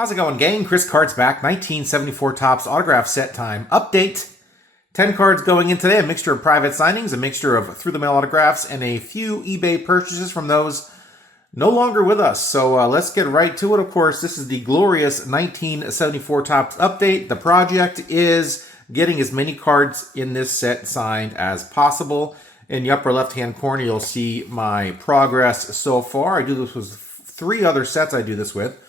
How's it going, gang? Chris Cards back. 1974 Topps autograph set time update. 10 cards going in today. A mixture of private signings, a mixture of through-the-mail autographs, and a few eBay purchases from those no longer with us. So let's get right to it. Of course, this is the glorious 1974 Topps update. The project is getting as many cards in this set signed as possible. In the upper left-hand corner, you'll see my progress so far. I do this with 3 other sets I do this with.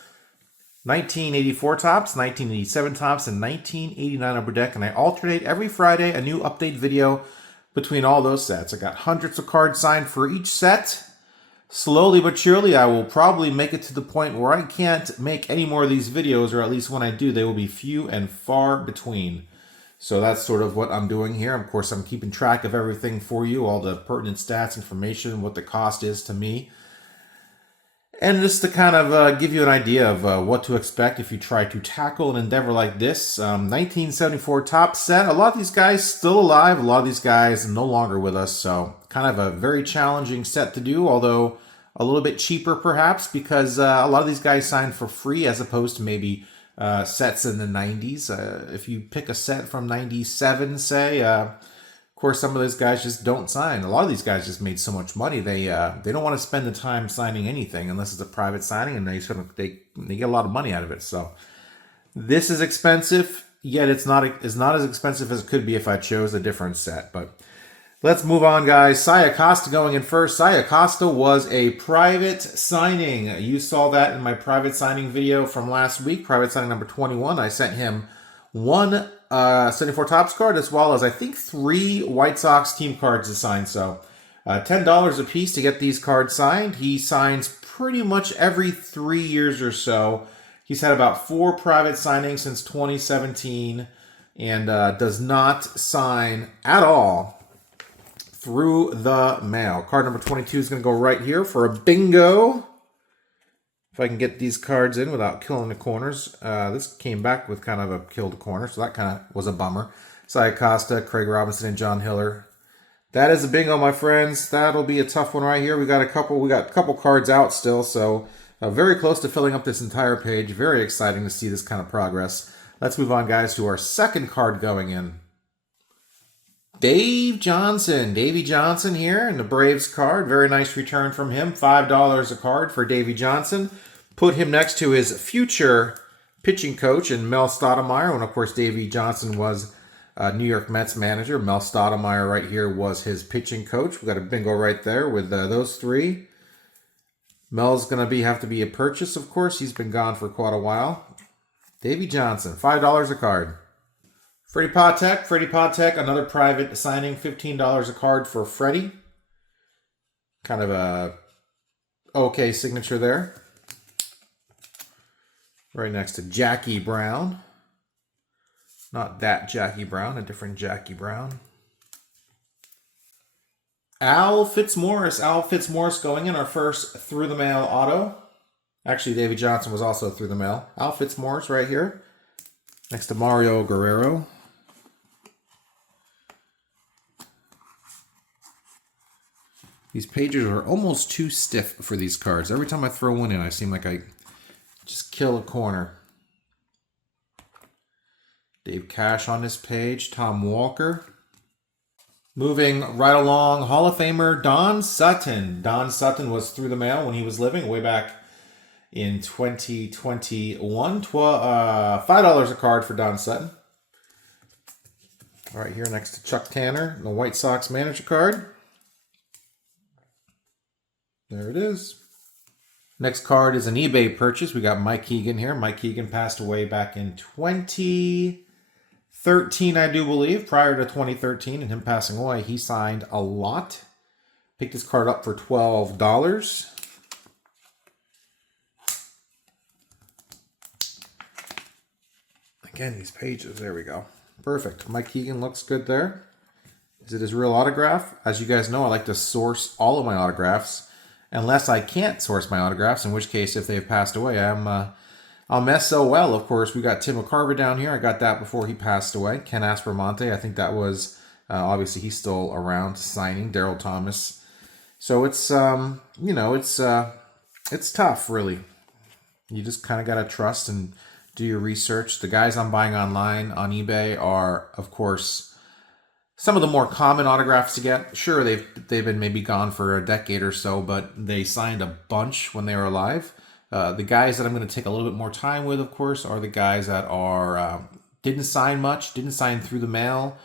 1984 Topps, 1987 Topps, and 1989 Upper Deck, and I alternate every Friday a new update video between all those sets. I got hundreds of cards signed for each set. Slowly but surely, I will probably make it to the point where I can't make any more of these videos, or at least when I do, they will be few and far between. So that's sort of what I'm doing here. Of course, I'm keeping track of everything for you, all the pertinent stats, information, what the cost is to me. And just to kind of give you an idea of what to expect if you try to tackle an endeavor like this. 1974 Topps set. A lot of these guys still alive. A lot of these guys no longer with us. So kind of a very challenging set to do, although a little bit cheaper perhaps, because a lot of these guys signed for free as opposed to maybe sets in the 90s. If you pick a set from 97, say, of course, some of those guys just don't sign. A lot of these guys just made so much money, they don't want to spend the time signing anything unless it's a private signing, and they get a lot of money out of it. So this is expensive, yet it's not as expensive as it could be if I chose a different set. But let's move on, guys. Saya Costa going in first. Saya Costa was a private signing. You saw that in my private signing video from last week, private signing number 21. I sent him one 74 Topps card, as well as I think 3 White Sox team cards to sign. So $10 a piece to get these cards signed. He signs pretty much every 3 years or so. He's had about 4 private signings since 2017 and does not sign at all through the mail. Card number 22 is going to go right here for a bingo. If I can get these cards in without killing the corners. This came back with kind of a killed corner, so that kind of was a bummer. Saya Costa, Craig Robinson, and John Hiller. That is a bingo, my friends. That'll be a tough one right here. We got a couple cards out still, so very close to filling up this entire page. Very exciting to see this kind of progress. Let's move on, guys, to our second card going in. Dave Johnson. Davey Johnson here in the Braves card. Very nice return from him. $5 a card for Davey Johnson. Put him next to his future pitching coach in Mel Stottlemyre. And of course, Davey Johnson was New York Mets manager. Mel Stottlemyre right here was his pitching coach. We got a bingo right there with those 3. Mel's going to have to be a purchase, of course. He's been gone for quite a while. Davey Johnson, $5 a card. Freddie Patek, another private signing, $15 a card for Freddie. Kind of a okay signature there. Right next to Jackie Brown. Not that Jackie Brown, a different Jackie Brown. Al Fitzmaurice. Al Fitzmaurice going in, our first through-the-mail auto. Actually, Davey Johnson was also through the mail. Al Fitzmaurice right here. Next to Mario Guerrero. These pages are almost too stiff for these cards. Every time I throw one in, I seem like I just kill a corner. Dave Cash on this page. Tom Walker. Moving right along, Hall of Famer Don Sutton. Don Sutton was through the mail when he was living way back in 2021. $5 a card for Don Sutton. Right here next to Chuck Tanner, the White Sox manager card. There it is. Next card is an eBay purchase. We got Mike Keegan here. Mike Keegan passed away back in 2013, I do believe, prior to 2013, and him passing away. He signed a lot. Picked this card up for $12. Again, these pages, there we go. Perfect. Mike Keegan looks good there. Is it his real autograph? As you guys know, I like to source all of my autographs. Unless I can't source my autographs, in which case, if they've passed away, I'll mess so well. Of course, we got Tim McCarver down here. I got that before he passed away. Ken Aspermonte, I think that was, obviously he's still around signing. Daryl Thomas. So it's, it's tough, really. You just kind of got to trust and do your research. The guys I'm buying online on eBay are, of course, some of the more common autographs to get. Sure, they've been maybe gone for a decade or so, but they signed a bunch when they were alive. The guys that I'm going to take a little bit more time with, of course, are the guys that are didn't sign much, didn't sign through the mail,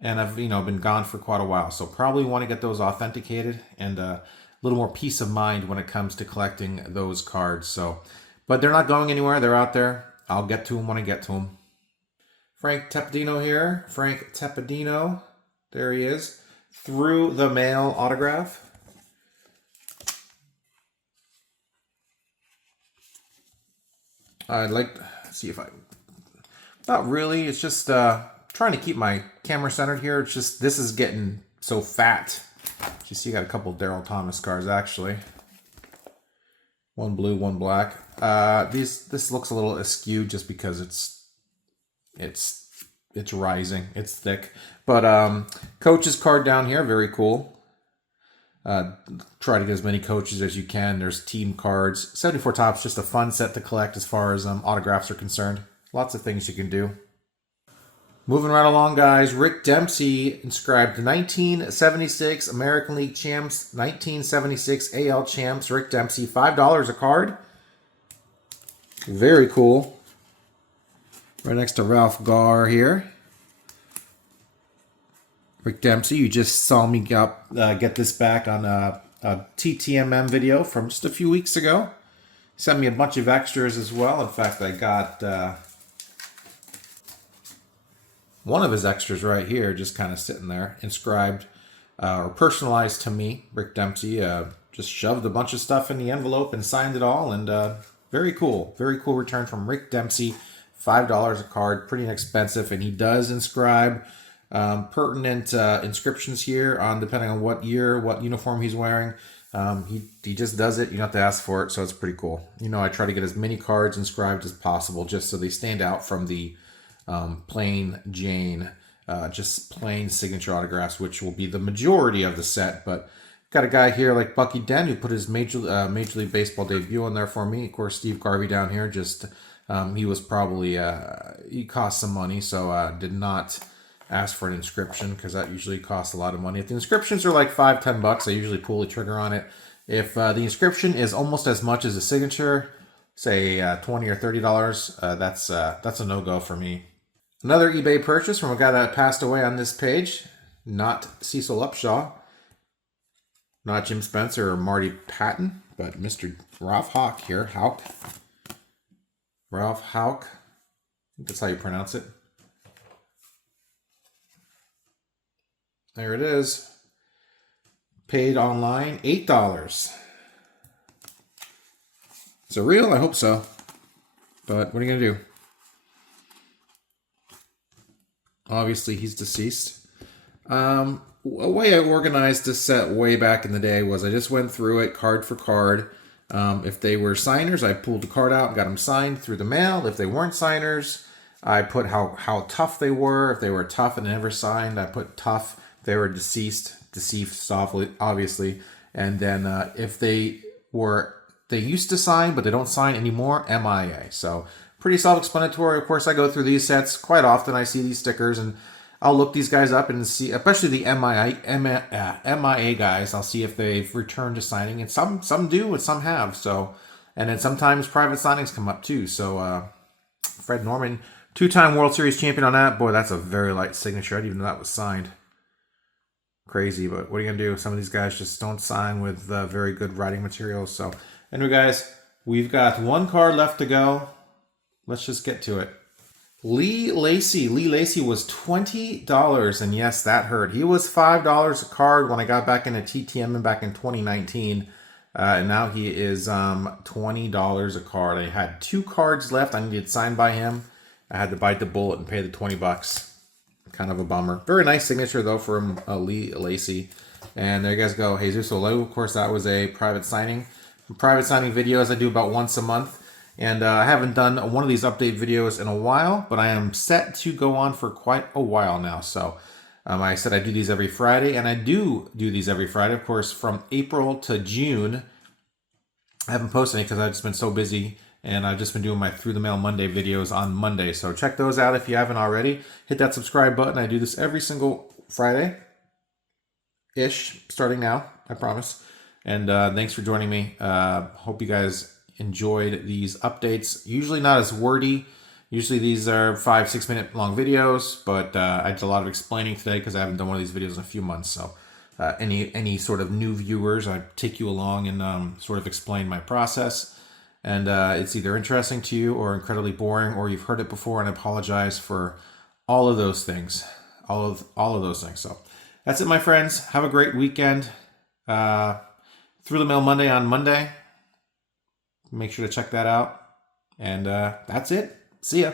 and have been gone for quite a while. So probably want to get those authenticated and a little more peace of mind when it comes to collecting those cards. So, but they're not going anywhere. They're out there. I'll get to them when I get to them. Frank Tepedino here. Frank Tepedino. There he is. Through the mail autograph. I'd like to see if I... Not really. It's just trying to keep my camera centered here. It's just this is getting so fat. You see, I got a couple Daryl Thomas cards actually. One blue, one black. This looks a little askew just because it's rising. It's thick. But coach's card down here, very cool. Try to get as many coaches as you can. There's team cards. 74 Topps, just a fun set to collect as far as autographs are concerned. Lots of things you can do. Moving right along, guys. Rick Dempsey inscribed 1976 American League Champs, 1976 AL Champs. Rick Dempsey, $5 a card. Very cool. Right next to Ralph Garr here. Rick Dempsey, you just saw me get this back on a TTMM video from just a few weeks ago. Sent me a bunch of extras as well. In fact, I got one of his extras right here, just kind of sitting there, inscribed or personalized to me. Rick Dempsey just shoved a bunch of stuff in the envelope and signed it all, and very cool return from Rick Dempsey. $5 a card, pretty inexpensive, and he does inscribe pertinent inscriptions here on depending on what year, what uniform he's wearing. He just does it. You don't have to ask for it, so it's pretty cool. I try to get as many cards inscribed as possible just so they stand out from the plain Jane, just plain signature autographs, which will be the majority of the set. But got a guy here like Bucky Dent who put his Major League Baseball debut on there for me. Of course, Steve Garvey down here, just he was probably he cost some money, so did not ask for an inscription because that usually costs a lot of money. If the inscriptions are like $5-10, I usually pull the trigger on it. If the inscription is almost as much as a signature, say $20 or $30, that's a no-go for me. Another eBay purchase from a guy that passed away on this page, not Cecil Upshaw, not Jim Spencer or Marty Patton, but Mr. Ralph Houck here. Ralph Houck. I think that's how you pronounce it. There it is. Paid online, $8. Is it real? I hope so. But what are you going to do? Obviously, he's deceased. A way I organized this set way back in the day was I just went through it card for card. If they were signers, I pulled the card out and got them signed through the mail. If they weren't signers, I put how tough they were. If they were tough and never signed, I put tough. If they were deceased softly, obviously. And then if they used to sign, but they don't sign anymore, MIA. So pretty self-explanatory. Of course, I go through these sets quite often. I see these stickers, and I'll look these guys up and see, especially the MIA guys. I'll see if they've returned to signing, and some do, and some have. So, and then sometimes private signings come up too. So, Fred Norman, 2-time World Series champion on that. Boy, that's a very light signature. I didn't even know that was signed. Crazy, but what are you gonna do? Some of these guys just don't sign with very good writing materials. So, anyway, guys, we've got one card left to go. Let's just get to it. Lee Lacy. Lee Lacy was $20, and yes, that hurt. He was $5 a card when I got back into TTM back in 2019, and now he is $20 a card. I had 2 cards left. I needed signed by him. I had to bite the bullet and pay the $20. Kind of a bummer. Very nice signature though from Lee Lacy. And there you guys go. Jesus Olu. Of course, that was a private signing. Private signing videos I do about once a month. And I haven't done one of these update videos in a while, but I am set to go on for quite a while now. So I said I do these every Friday, and I do these every Friday. Of course, from April to June, I haven't posted any because I've just been so busy And I've just been doing my Through the Mail Monday videos on Monday. So check those out if you haven't already. Hit that subscribe button. I do this every single Friday-ish, starting now, I promise. And thanks for joining me. Hope you guys enjoyed these updates. Usually not as wordy. Usually these are 5-6 minute long videos, but I did a lot of explaining today because I haven't done one of these videos in a few months. So any sort of new viewers, I take you along and sort of explain my process. And it's either interesting to you or incredibly boring, or you've heard it before, and I apologize for all of those things. All of those things. So that's it, my friends. Have a great weekend. Through the Mail Monday on Monday. Make sure to check that out. And that's it. See ya.